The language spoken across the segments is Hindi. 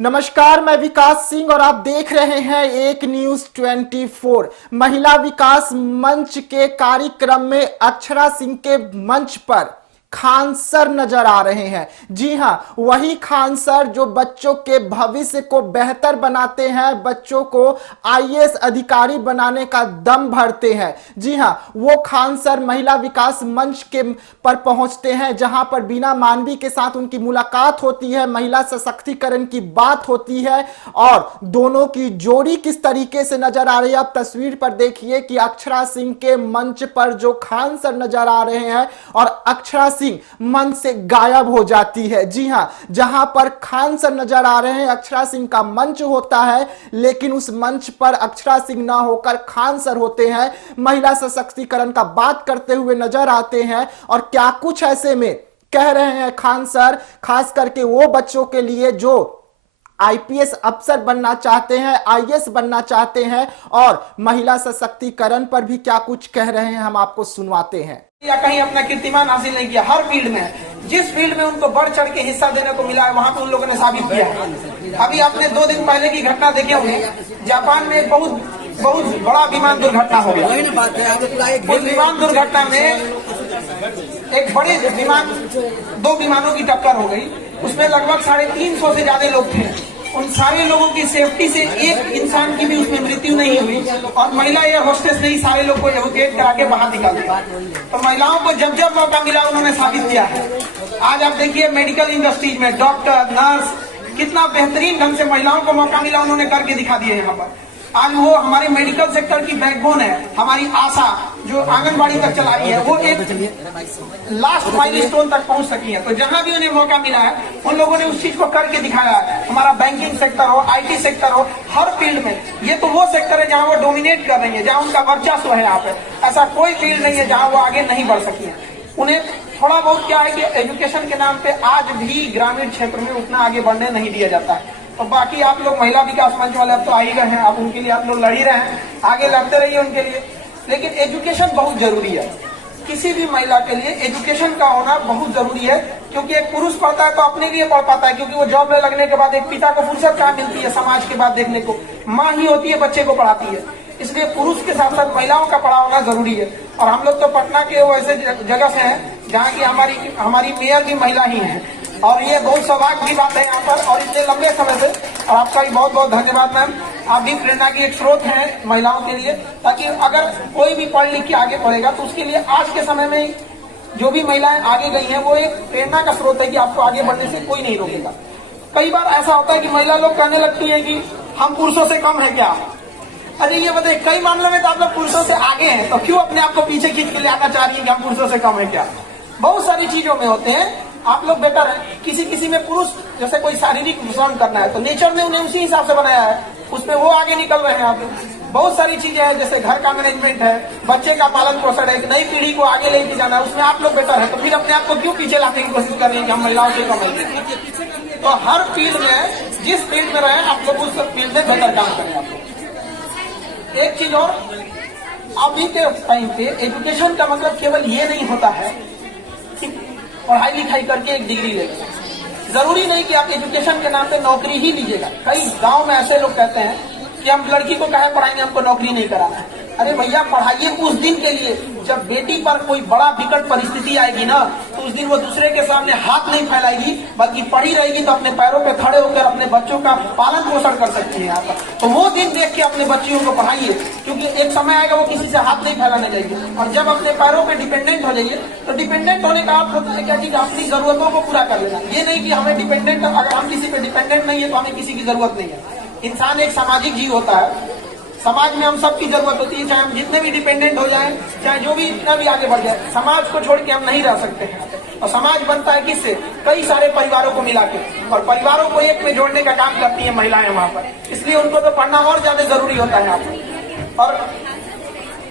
नमस्कार, मैं विकास सिंह और आप देख रहे हैं एक न्यूज 24। महिला विकास मंच के कार्यक्रम में अक्षरा सिंह के मंच पर खान सर नजर आ रहे हैं। जी हां, वही खान सर जो बच्चों के भविष्य को बेहतर बनाते हैं, बच्चों को आईएएस अधिकारी बनाने का दम भरते हैं। जी हां, वो खान सर महिला विकास मंच के पर पहुंचते हैं, जहां पर बीना मानवी के साथ उनकी मुलाकात होती है, महिला सशक्तिकरण की बात होती है और दोनों की जोड़ी किस तरीके से नजर आ रही है। आप तस्वीर पर देखिए कि अक्षरा सिंह के मंच पर जो खान सर नजर आ रहे हैं और अक्षरा सिंह मंच से गायब हो जाती है। जी हां, जहां पर खान सर नजर आ रहे हैं, अक्षरा सिंह का मंच होता है, लेकिन उस मंच पर अक्षरा सिंह ना होकर खान सर होते हैं, महिला सशक्तिकरण का बात करते हुए नजर आते हैं। और क्या कुछ ऐसे में कह रहे हैं खान सर, खास करके वो बच्चों के लिए जो आईपीएस अफसर बनना चाहते हैं, आईएएस बनना चाहते हैं, और महिला सशक्तिकरण पर भी क्या कुछ कह रहे हैं, हम आपको सुनवाते हैं। या कहीं अपना कीर्तिमान हासिल नहीं किया, हर फील्ड में जिस फील्ड में उनको बढ़ चढ़ के हिस्सा देने को मिला है वहां पे उन लोगों ने साबित किया है। अभी आपने 2 दिन पहले की घटना देखे होंगे, जापान में एक बहुत बड़ा विमान दुर्घटना हो गया। उस विमान दुर्घटना में एक बड़े विमान, 2 विमानों की टक्कर हो गई। उसमें लगभग 350 से ज्यादा लोग थे। उन सारे लोगों की सेफ्टी से एक इंसान की भी उसमें मृत्यु नहीं हुई और महिला एयर होस्टेस ने ही सारे लोग को एवोकेट करा के बाहर निकाल दिया। तो महिलाओं को जब जब मौका मिला उन्होंने साबित किया है। आज आप देखिए मेडिकल इंडस्ट्रीज में डॉक्टर, नर्स, कितना बेहतरीन ढंग से महिलाओं को मौका मिला, उन्होंने करके दिखा दिया यहाँ पर। आज वो हमारे मेडिकल सेक्टर की बैकबोन है। हमारी आशा जो आंगनबाड़ी तक चला रही है वो एक लास्ट माइलस्टोन तक पहुंच सकी है। तो जहां भी उन्हें मौका मिला है उन लोगों ने उस चीज को करके दिखाया है। हमारा बैंकिंग सेक्टर हो, आईटी सेक्टर हो, हर फील्ड में ये तो वो सेक्टर है जहां वो डोमिनेट कर रही है, जहां उनका वर्चस्व है। यहाँ पे ऐसा कोई फील्ड नहीं है जहां वो आगे नहीं बढ़ सकी है। उन्हें थोड़ा बहुत क्या है कि एजुकेशन के नाम पे आज भी ग्रामीण क्षेत्र में उतना आगे बढ़ने नहीं दिया जाता है। और बाकी आप लोग महिला विकास मंच वाले अब तो आ ही गए हैं, आप उनके लिए आप लोग लड़ ही रहे हैं, आगे लड़ते रहिए उनके लिए। लेकिन एजुकेशन बहुत जरूरी है, किसी भी महिला के लिए एजुकेशन का होना बहुत जरूरी है। क्योंकि एक पुरुष पढ़ता है तो अपने लिए पढ़ पाता है, क्योंकि वो जॉब में लगने के बाद एक पिता को फुर्सत कहाँ मिलती है समाज के बाद देखने को, माँ ही होती है बच्चे को पढ़ाती है। इसलिए पुरुष के साथ साथ महिलाओं का पढ़ा होना जरूरी है। और हम लोग तो पटना के वो ऐसे जगह से हैं जहाँ की हमारी मेयर भी महिला ही है, और ये बहुत सौभाग्य की बात है यहाँ पर। और इतने लंबे समय से, और आपका भी बहुत बहुत धन्यवाद मैम, आप भी प्रेरणा की एक स्रोत है महिलाओं के लिए, ताकि अगर कोई भी पढ़ लिख के आगे बढ़ेगा तो उसके लिए आज के समय में जो भी महिलाएं आगे गई हैं वो एक प्रेरणा का स्रोत है कि आपको आगे बढ़ने से कोई नहीं रोकेगा। कई बार ऐसा होता है कि महिला लोग कहने लगती है कि हम पुरुषों से कम है क्या। अरे ये बताइए, कई मामलों में तो आप लोग पुरुषों से आगे हैं, तो क्यों अपने आप को पीछे खींच के ले आना चाह रही है कि हम पुरुषों से कम है क्या। बहुत सारी चीजों में होते हैं आप लोग बेटर है। किसी में पुरुष जैसे कोई शारीरिक श्रम करना है तो नेचर ने उन्हें उसी हिसाब से बनाया है, उसमें वो आगे निकल रहे हैं। आप बहुत सारी चीजें हैं, जैसे घर का मैनेजमेंट है, बच्चे का पालन पोषण है, नई पीढ़ी को आगे लेके जाना है, उसमें आप लोग बेटर है। तो फिर अपने आप को क्यों पीछे लाने की कोशिश कर रही है कि हम महिलाओं से कम है। तो हर फील्ड में, जिस फील्ड में रहे आप लोग उस फील्ड में बेहतर काम करें। आप लोग एक चीज और, अभी के टाइम पे एजुकेशन का मतलब केवल ये नहीं होता है पढ़ाई लिखाई करके एक डिग्री ले लें। जरूरी नहीं कि आप एजुकेशन के नाम पे नौकरी ही लीजिएगा। कई गांव में ऐसे लोग कहते हैं कि हम लड़की को कहे पढ़ाएंगे, हमको नौकरी नहीं कराना है। अरे भैया, पढ़ाइए उस दिन के लिए जब बेटी पर कोई बड़ा विकट परिस्थिति आएगी ना, तो उस दिन वो दूसरे के सामने हाथ नहीं फैलाएगी, बल्कि पढ़ी रहेगी तो अपने पैरों पे खड़े होकर अपने बच्चों का पालन पोषण कर सकती है यहाँ पर। तो वो दिन देख के अपने बच्चियों को पढ़ाइए, क्योंकि एक समय आएगा वो किसी से हाथ नहीं फैलाने जाएगी। और जब अपने पैरों पे डिपेंडेंट हो जाइए, तो डिपेंडेंट होने का अर्थ होता है क्या कि अपनी जरूरतों को पूरा कर लेना। ये नहीं कि हमें डिपेंडेंट, अगर हम किसी पे डिपेंडेंट नहीं है तो हमें किसी की जरूरत नहीं है। इंसान एक सामाजिक जीव होता है, समाज में हम सबकी जरूरत होती है, चाहे हम जितने भी डिपेंडेंट हो जाएं, चाहे जो भी इतना भी आगे बढ़ जाए, समाज को छोड़ के हम नहीं रह सकते हैं। और समाज बनता है किससे? कई सारे परिवारों को मिला के, और परिवारों को एक में जोड़ने का काम करती है महिलाएं वहां पर। इसलिए उनको तो पढ़ना और ज्यादा जरूरी होता है यहाँ पर। और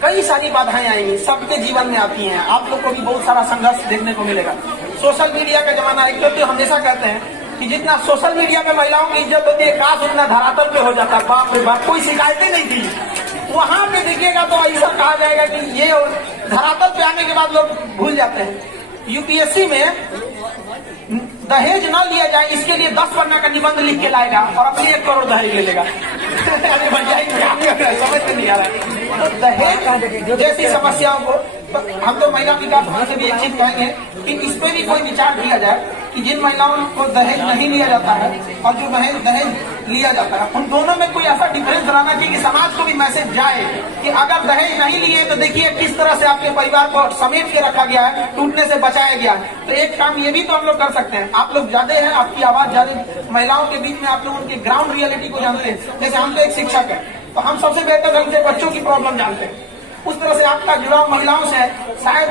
कई सारी बाधाएं आएंगी, सबके जीवन में आती हैं। आप लोग को भी बहुत सारा संघर्ष देखने को मिलेगा। सोशल मीडिया का जमाना, एक तो हमेशा कहते हैं कि जितना सोशल मीडिया पे महिलाओं की इज्जत होती है, काश उतना धरातल पे हो जाता। बाप रे बाप, कोई शिकायतें नहीं थी। वहां पे देखिएगा तो ऐसा कहा जाएगा कि ये, धरातल पे आने के बाद लोग भूल जाते हैं। यूपीएससी में दहेज न लिया जाए इसके लिए 10 पन्ना का निबंध लिख के लाएगा और अपने 1 करोड़ दहेज ले लेगा। अरे भैया समझ में नहीं आ रहा है। तो दहेज जैसी समस्याओं को हम तो महिला विकास मंच से भी एक चीज कहेंगे कि इस पे भी कोई विचार किया जाए कि जिन महिलाओं को दहेज नहीं लिया जाता है और जो दहेज लिया जाता है, उन दोनों में कोई ऐसा डिफरेंस रहना चाहिए कि समाज को भी मैसेज जाए कि अगर दहेज नहीं लिए तो देखिए किस तरह से आपके परिवार को समेट के रखा गया है, टूटने से बचाया गया है। तो एक काम ये भी तो हम लोग कर सकते हैं। आप लोग ज्यादा है, आपकी आवाज ज्यादा महिलाओं के बीच में, आप लोग उनके ग्राउंड रियलिटी को जानते हैं। जैसे हम तो एक शिक्षक है तो हम सबसे बेहतर ढंग से बच्चों की प्रॉब्लम जानते हैं। उस तरह से आपका जुड़ाव महिलाओं से है, शायद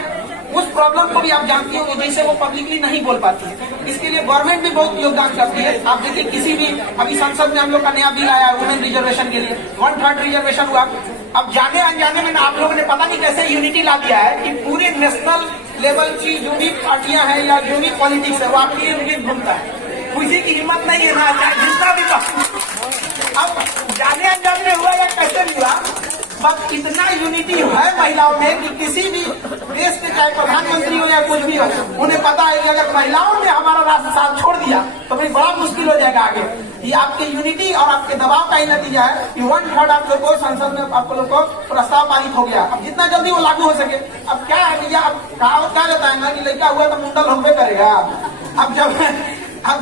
उस प्रॉब्लम को भी आप जानती होंगे जैसे वो पब्लिकली नहीं बोल पाती है। इसके लिए गवर्नमेंट भी बहुत योगदान करती है। आप देखिए किसी भी अभी संसद में हम लोग का नया बिल आया वुमेन रिजर्वेशन के लिए 1/3 रिजर्वेशन हुआ। अब जाने अनजाने में आप लोगों ने पता नहीं कैसे यूनिटी ला दिया है कि पूरे नेशनल लेवल की जो भी पार्टियां हैं या जो भी पॉलिटिक्स है वो आपके इर्द घूमता है। किसी की हिम्मत नहीं है ना जितना भी। अब जाने अनजाने में हुआ या कैसे भी हुआ, बस इतना यूनिटी है महिलाओं में कि किसी भी देश के चाहे प्रधानमंत्री हो या कुछ भी हो, उन्हें पता है कि अगर महिलाओं ने हमारा रास्ता साथ छोड़ दिया तो भाई बड़ा मुश्किल हो जाएगा आगे। ये आपके यूनिटी और आपके दबाव का ही नतीजा है कि 1/3 आप लोग को संसद में आप लोग को प्रस्ताव पारित हो गया। अब जितना जल्दी वो लागू हो सके। अब क्या है भैया, अब कहावत क्या रहता है ना कि लड़का हुआ तो मुंडल होबे करेगा। अब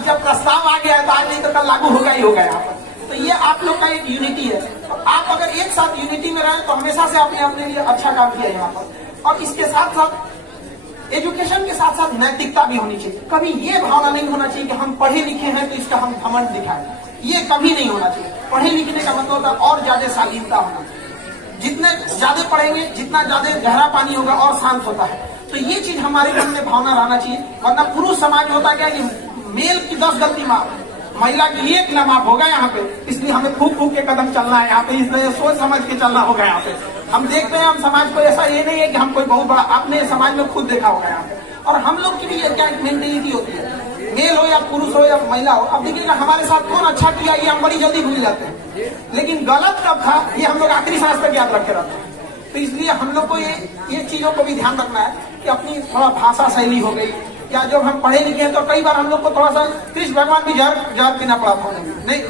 जब प्रस्ताव आ गया है तो आज नहीं तो कल लागू होगा ही होगा यहाँ पर। तो ये आप लोग का एक यूनिटी है। आप अगर एक साथ यूनिटी में रहें तो हमेशा से आपने अपने लिए अच्छा काम किया यहाँ पर। और इसके साथ साथ एजुकेशन के साथ साथ नैतिकता भी होनी चाहिए। कभी ये भावना नहीं होना चाहिए कि हम पढ़े लिखे हैं तो इसका हम घमंड दिखाएं। ये कभी नहीं होना चाहिए। पढ़े लिखने का मतलब होता है और ज्यादा शालीनता होना। जितने ज्यादा पढ़ेंगे जितना ज्यादा गहरा पानी होगा और शांत होता है। तो ये चीज हमारे मन में भावना रहना चाहिए। वरना पुरुष समाज होता क्या कि मेल की 10 गलती माफ, महिला की एक न माफ होगा यहाँ पे। इसलिए हमें फूक फूक के कदम चलना है यहाँ पे। इस तरह सोच समझ के चलना होगा यहाँ पे। हम देखते हैं हम समाज को ऐसा ये नहीं है कि हम कोई बहुत बड़ा, आपने समाज में खुद देखा होगा यहाँ पे। और हम लोग की भी ये क्या मेंटेलिटी होती है, मेल हो या पुरुष हो या महिला हो। अब देखिएगा हमारे साथ कौन अच्छा किया ये हम बड़ी जल्दी भूल जाते हैं, लेकिन गलत कब था ये हम लोग आखिरी सांस तक याद रखे रहते हैं। तो इसलिए हम लोग को ये चीजों को भी ध्यान रखना है कि अपनी थोड़ा भाषा शैली हो गई या जब हम पढ़े लिखे हैं तो कई बार हम लोग को थोड़ा सा कृष्ण भगवान भी जहर पीना पड़ा था नहीं,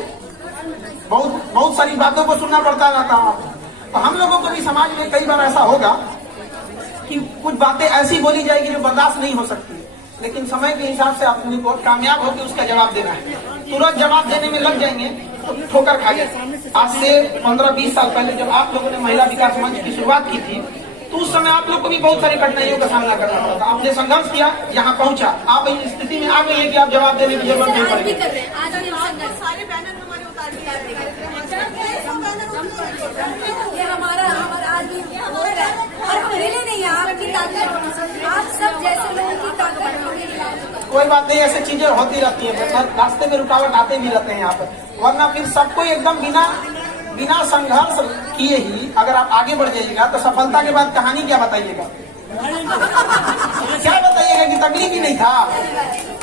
बहुत सारी बातों को सुनना पड़ता रहता है। तो हम लोगों को भी समाज में कई बार ऐसा होगा कि कुछ बातें ऐसी बोली जाएगी जो बर्दाश्त नहीं हो सकती, लेकिन समय के हिसाब से अपनी को कामयाब होकर उसका जवाब देना है। तुरंत जवाब देने में लग जाएंगे तो ठोकर खाइए। आज से 15-20 साल पहले जब आप लोगों ने महिला विकास मंच की शुरुआत की थी तो उस समय आप लोग को भी बहुत सारी कठिनाइयों का सामना करना पड़ा था। आपने संघर्ष किया, यहाँ पहुँचा, आप इस स्थिति में आ गई है कि आप जवाब देने की जरूरत नहीं पड़ेगी। सारे बैनर हमारे उतार दिए हमारा आज और पहले नहीं, आपकी ताकत, आप सब जैसे लोगों की ताकत। कोई बात नहीं, ऐसी चीजें होती रहती है। रास्ते में रुकावट आते भी रहते हैं यहाँ पर, वरना फिर सबको एकदम बिना संघर्ष किए ही अगर आप आगे बढ़ जाइएगा तो सफलता के बाद कहानी क्या बताइएगा? क्या बताइएगा कि तकलीफ ही नहीं था?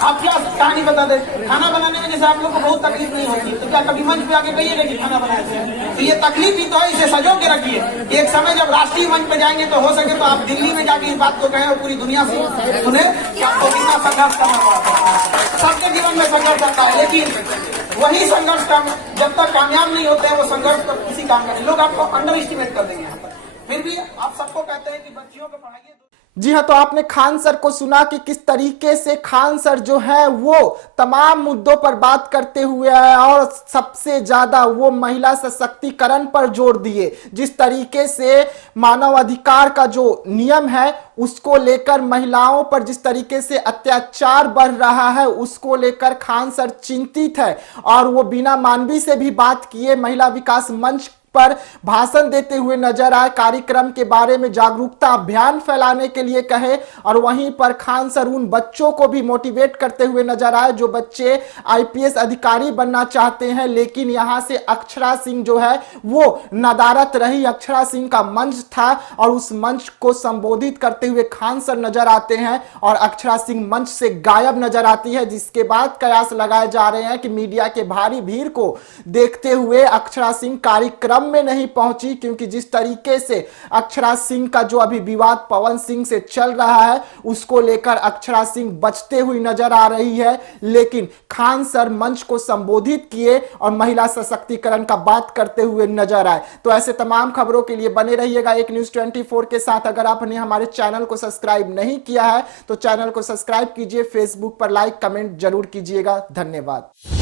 आप क्या कहानी बता दे? खाना बनाने में जैसे आप लोग को बहुत तकलीफ नहीं होती तो क्या कभी मंच पे आके कहिएगा कि खाना बनाए थे? तो ये तकलीफ ही तो है, इसे सजो के रखिए। एक समय जब राष्ट्रीय मंच पे जाएंगे तो हो सके तो आप दिल्ली में जाके इस बात को कहें और पूरी दुनिया से सुने कि आपको कितना संघर्ष करना पड़ा था। सबके जीवन में संघर्ष आता है, लेकिन वही संघर्ष का जब तक कामयाब नहीं होते हैं वो संघर्ष तो किसी काम का नहीं। लोग आपको अंडर एस्टिमेट कर देंगे यहाँ पर। फिर भी आप सबको कहते हैं कि बच्चियों को पढ़ाइए। जी हाँ, तो आपने खान सर को सुना कि किस तरीके से खान सर जो है वो तमाम मुद्दों पर बात करते हुए है और सबसे ज्यादा वो महिला सशक्तिकरण पर जोर दिए। जिस तरीके से मानव अधिकार का जो नियम है उसको लेकर महिलाओं पर जिस तरीके से अत्याचार बढ़ रहा है उसको लेकर खान सर चिंतित है और वो बीना मानवी से भी बात किए महिला विकास मंच पर भाषण देते हुए नजर आए। कार्यक्रम के बारे में जागरूकता अभियान फैलाने के लिए कहे और वहीं पर खान सर उन बच्चों को भी मोटिवेट करते हुए नजर आए जो बच्चे आईपीएस अधिकारी बनना चाहते हैं, लेकिन यहां से अक्षरा सिंह जो है वो नदारत रही। अक्षरा सिंह का मंच था और उस मंच को संबोधित करते हुए खान सर नजर आते हैं और अक्षरा सिंह मंच से गायब नजर आती है, जिसके बाद कयास लगाए जा रहे हैं कि मीडिया के भारी भीड़ को देखते हुए अक्षरा सिंह कार्यक्रम क्रम में नहीं पहुंची, क्योंकि जिस तरीके से अक्षरा सिंह का जो अभी विवाद पवन सिंह से चल रहा है उसको लेकर अक्षरा सिंह बचते हुई नजर आ रही है। लेकिन खान सर मंच को संबोधित किए और महिला सशक्तिकरण का बात करते हुए नजर आए। तो ऐसे तमाम खबरों के लिए बने रहिएगा एक न्यूज़ 24 के साथ। अगर आपने हमारे चैनल को सब्सक्राइब नहीं किया है तो चैनल को सब्सक्राइब कीजिए, फेसबुक पर लाइक कमेंट जरूर कीजिएगा। धन्यवाद।